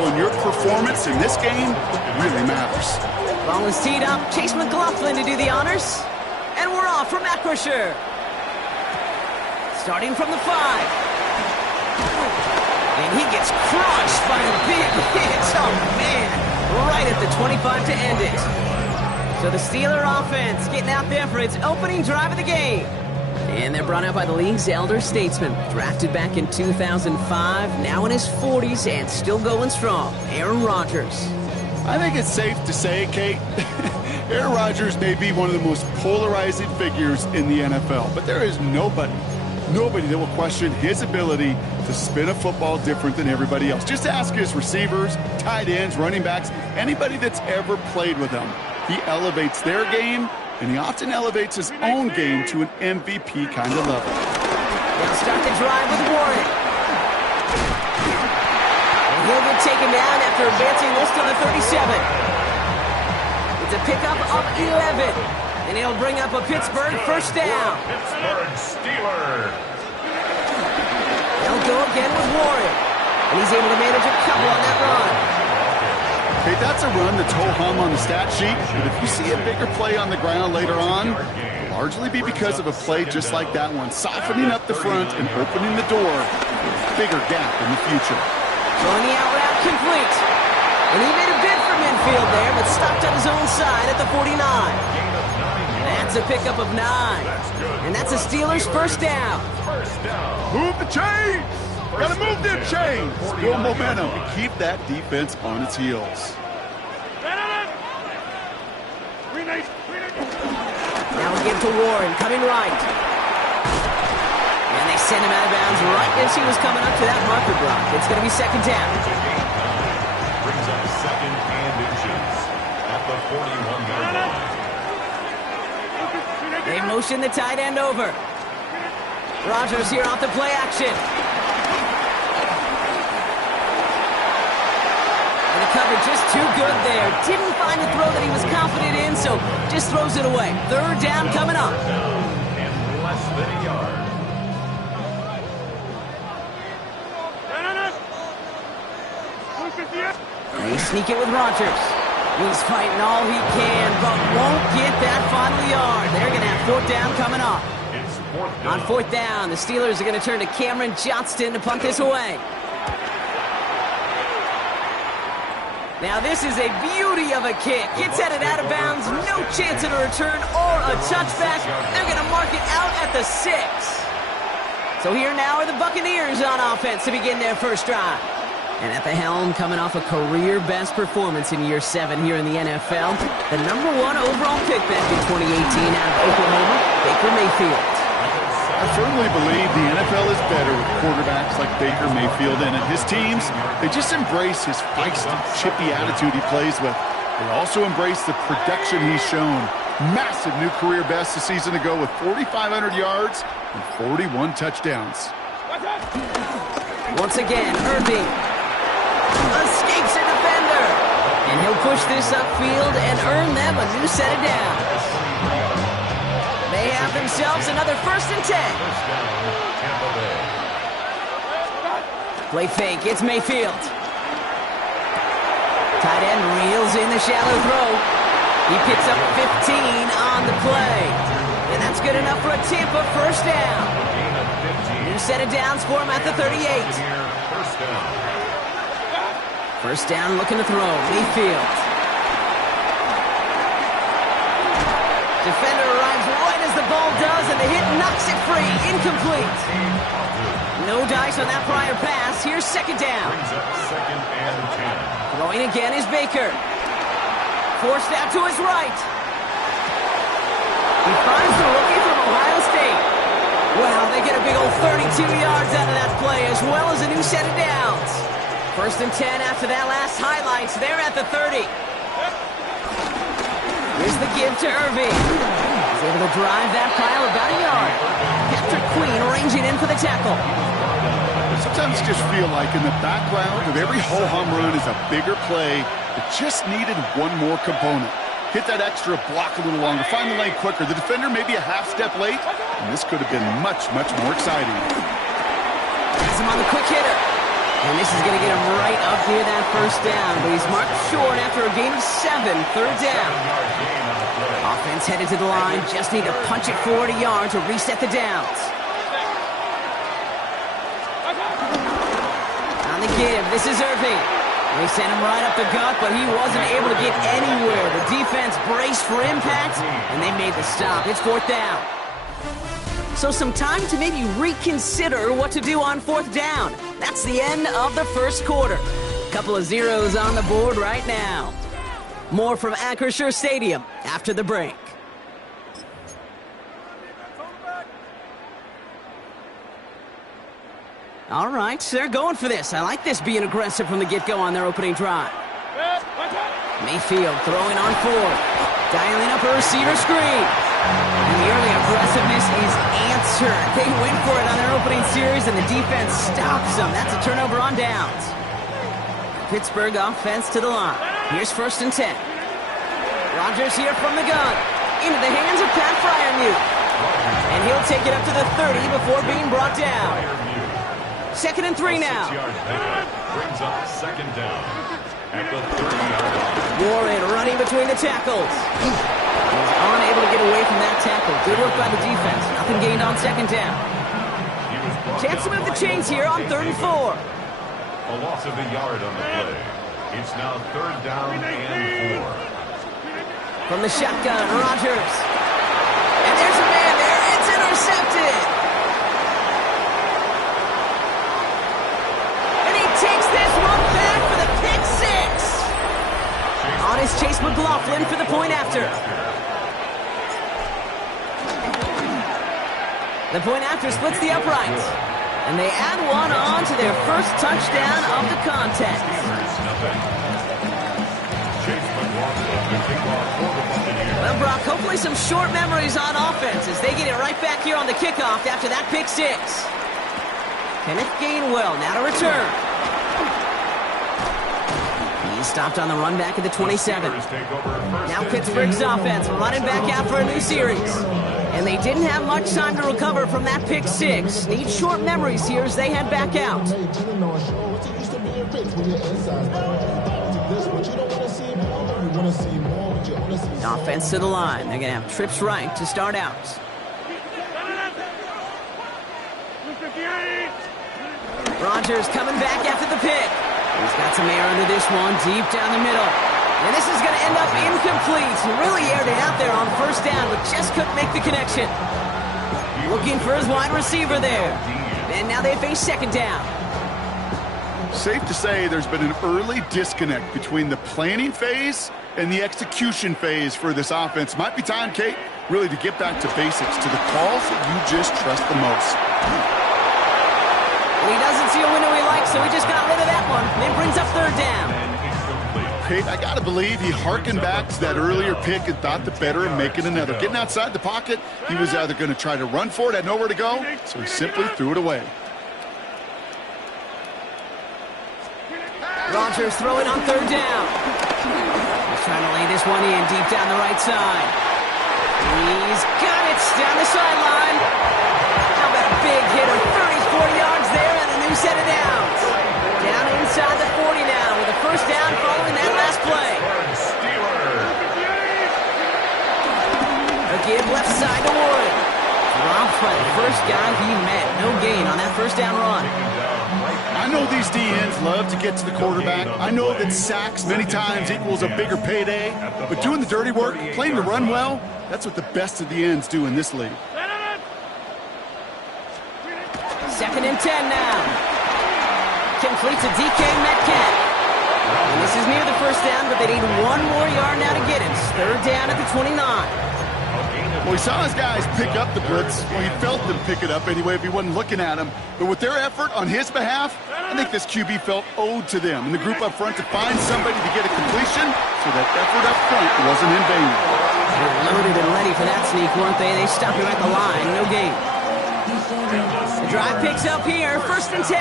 level and your performance in this game really matters. Ball is teed up. Chase McLaughlin to do the honors. And we're off from Acrisure. Starting from the 5. And he gets crushed by a big hit. Oh, man. Right at the 25 to end it. So the Steeler offense getting out there for its opening drive of the game. And they're brought out by the league's elder statesman. Drafted back in 2005, now in his 40s and still going strong. Aaron Rodgers. I think it's safe to say, Kate, Aaron Rodgers may be one of the most polarizing figures in the NFL, but there is nobody that will question his ability to spin a football different than everybody else. Just ask his receivers, tight ends, running backs, anybody that's ever played with him. He elevates their game, and he often elevates his own game to an MVP kind of level. They'll start the drive with Warren. And he'll get taken down after advancing this to the 37. It's a pickup of 11. And he'll bring up a Pittsburgh first down. Pittsburgh Steelers. They'll go again with Warren. And he's able to manage a couple on that run. Okay, that's a run that's ho-hum on the stat sheet, but if you see a bigger play on the ground later on, it'll largely be because of a play just like that one, softening up the front and opening the door for a bigger gap in the future. Throwing the out route complete. And he made a bid for midfield there, but stopped on his own side at the 49. That's a pickup of 9. And that's a Steelers first down. Move the chains! Gotta move them chains! Build momentum and keep that defense on its heels. Now we give to Warren, coming right. And they send him out of bounds right as he was coming up to that marker block. It's going to be second down. Brings up second and inches at the 41-yard line. They motion the tight end over. Rodgers here off the play action. And the cover just too good there. Didn't find the throw that he was confident in, so just throws it away. Third down coming up. And less than a yard. They sneak it with Rodgers. He's fighting all he can, but won't get that final yard. They're going to have fourth down coming up. On fourth down, the Steelers are going to turn to Cameron Johnston to punt this away. Now this is a beauty of a kick. It's headed out of bounds, no chance of a return or a touchback. They're going to mark it out at the 6. So here now are the Buccaneers on offense to begin their first drive. And at the helm, coming off a career-best performance in year 7 here in the NFL, the #1 overall pick back in 2018 out of Oklahoma, Baker Mayfield. I firmly believe the NFL is better with quarterbacks like Baker Mayfield in it. His teams, they just embrace his feisty, chippy attitude he plays with. They also embrace the production he's shown. Massive new career best a season ago with 4,500 yards and 41 touchdowns. Once again, Irving escapes a defender. And he'll push this upfield and earn them a new set of downs. They have themselves another 1st and 10. Play fake, it's Mayfield. Tight end reels in the shallow throw. He picks up 15 on the play. And that's good enough for a Tampa first down. New set of downs for him at the 38. First down, looking to throw. Mayfield. Defender arrives right as the ball does, and the hit knocks it free. Incomplete. No dice on that prior pass. Here's second down. Throwing again is Baker. Forced out to his right. He finds the rookie from Ohio State. Wow, they get a big old 32 yards out of that play, as well as a new set of downs. 1st and 10 after that last highlights. They're at the 30. Here's the give to Irving. He's able to drive that pile about a yard. Patrick Queen ranging in for the tackle. Sometimes you just feel like in the background of every ho-hum run is a bigger play that just needed one more component. Hit that extra block a little longer, find the lane quicker. The defender may be a half step late, and this could have been much, much more exciting. Has him on the quick hitter. And this is going to get him right up near that first down, but he's marked short after a gain of 7, third down. Offense headed to the line, just need to punch it forward a yard to reset the downs. On the give, this is Irving. They sent him right up the gut, but he wasn't able to get anywhere. The defense braced for impact, and they made the stop. It's fourth down. So some time to maybe reconsider what to do on fourth down. That's the end of the first quarter. Couple of zeros on the board right now. More from Acrisure Stadium after the break. All right, they're going for this. I like this being aggressive from the get-go on their opening drive. Mayfield throwing on fourth. Dialing up a receiver screen. And the early aggressiveness is answered. They went for it on their opening series, and the defense stops them. That's a turnover on downs. Pittsburgh offense to the line. Here's first and 10. Rodgers here from the gun. Into the hands of Pat Freiermuth. And he'll take it up to the 30 before being brought down. Second and 3 now. Brings up second down at the 30-yard line. Warren running between the tackles. He's unable to get away from that tackle. Good work by the defense. Nothing gained on second down. Chance to move the chains here on 3rd and 4. A loss of a yard on the play. It's now 3rd down and 4. From the shotgun, Rodgers. And there's a man there. It's intercepted. And he takes this one back for the pick six. On his Chase McLaughlin for the point after. The point after splits the uprights. And they add one on to their first touchdown of the contest. Well, Brock, hopefully some short memories on offense as they get it right back here on the kickoff after that pick six. Kenneth Gainwell now to return. He's stopped on the run back at the 27. Now Pittsburgh's offense running back out for a new series. And they didn't have much time to recover from that pick six. Need short memories here as they head back out. Offense to the line. They're going to have trips right to start out. Rodgers coming back after the pick. He's got some air under this one, deep down the middle. And this is going to end up incomplete. Really aired it out there on first down, but just couldn't make the connection. Looking for his wide receiver there. And now they face second down. Safe to say there's been an early disconnect between the planning phase and the execution phase for this offense. Might be time, Kate, really to get back to basics, to the calls that you just trust the most. And he doesn't see a window he likes, so he just got rid of that one. And it brings up third down. Kate, I got to believe he hearkened back to that earlier pick and thought the better of making another. Getting outside the pocket, he was either going to try to run for it, had nowhere to go, so he simply threw it away. Rodgers throwing on third down. He's trying to lay this one in deep down the right side. He's got it down the sideline. How about a big hitter? 30, 40 yards there and a new set of downs. Down inside the 40 now with a first down following that last play. A give left side to Warren. Dropped by the first guy he met. No gain on that first down run. I know these DNs love to get to the quarterback. I know that sacks many times equals a bigger payday. But doing the dirty work, playing to run well, that's what the best of the ends do in this league. Second and 10 now. Completes a DK Metcalf. And this is near the first down, but they need one more yard now to get it. Third down at the 29. Well, he saw his guys pick up the blitz. Well, he felt them pick it up anyway if he wasn't looking at him. But with their effort on his behalf, I think this QB felt owed to them and the group up front to find somebody to get a completion so that effort up front wasn't in vain. They were loaded and ready for that sneak, weren't they? They stopped him at the line. No gain. The drive picks up here. First and 10.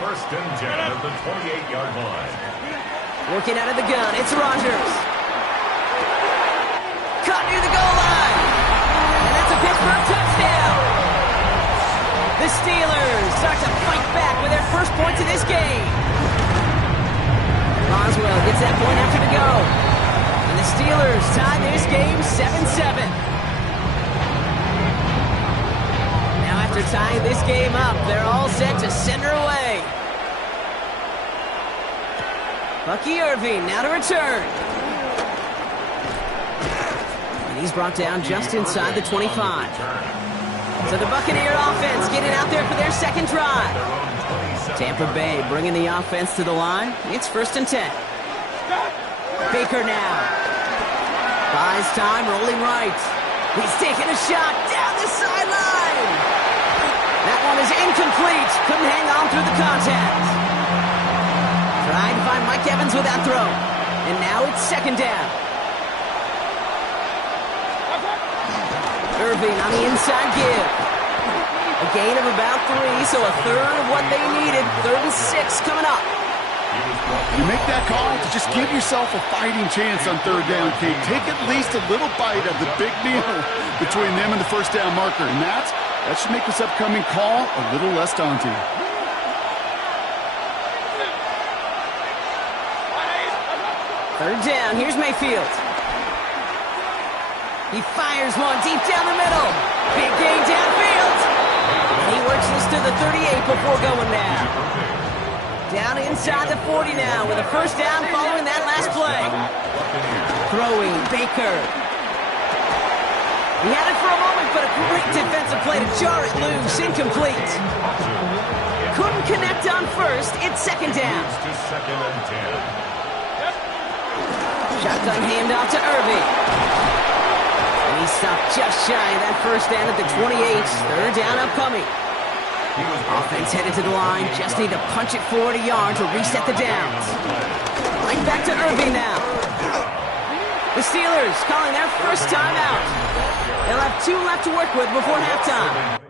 First and 10 at the 28-yard line. Working out of the gun. It's Rodgers. Caught near the goal line. And that's a Pittsburgh touchdown. The Steelers start to fight back with their first points of this game. Boswell gets that point after to go. And the Steelers tie this game 7-7. Now after tying this game up, they're all set to send her away. Bucky Irving now to return. And he's brought down just inside the 25. So the Buccaneer offense getting out there for their second drive. Tampa Bay bringing the offense to the line. It's 1st and 10. Baker now. Buys time, rolling right. He's taking a shot down the sideline. That one is incomplete. Couldn't hang on through the contact. Trying to find Mike Evans with that throw. And now it's 2nd down. Irving on the inside give. A gain of about 3, so a third of what they needed. 3rd and 6 coming up. You make that call to just give yourself a fighting chance on 3rd down, Kate. Take at least a little bite of the big meal between them and the 1st down marker. And that should make this upcoming call a little less daunting. 3rd down, here's Mayfield. He fires one deep down the middle. Big gain downfield. And he works this to the 38 before going down. Down inside the 40 now with a 1st down following that last play. Throwing Baker. He had it for a moment, but a great defensive play to jar it loose. Incomplete. Couldn't connect on 1st. It's 2nd down. Shotgun handoff to Irving. And he stopped just shy of that 1st down at the 28. 3rd down upcoming. Offense headed to the line. Just need to punch it forward a yard to reset the downs. Right back to Irving now. The Steelers calling their first timeout. They'll have 2 left to work with before halftime.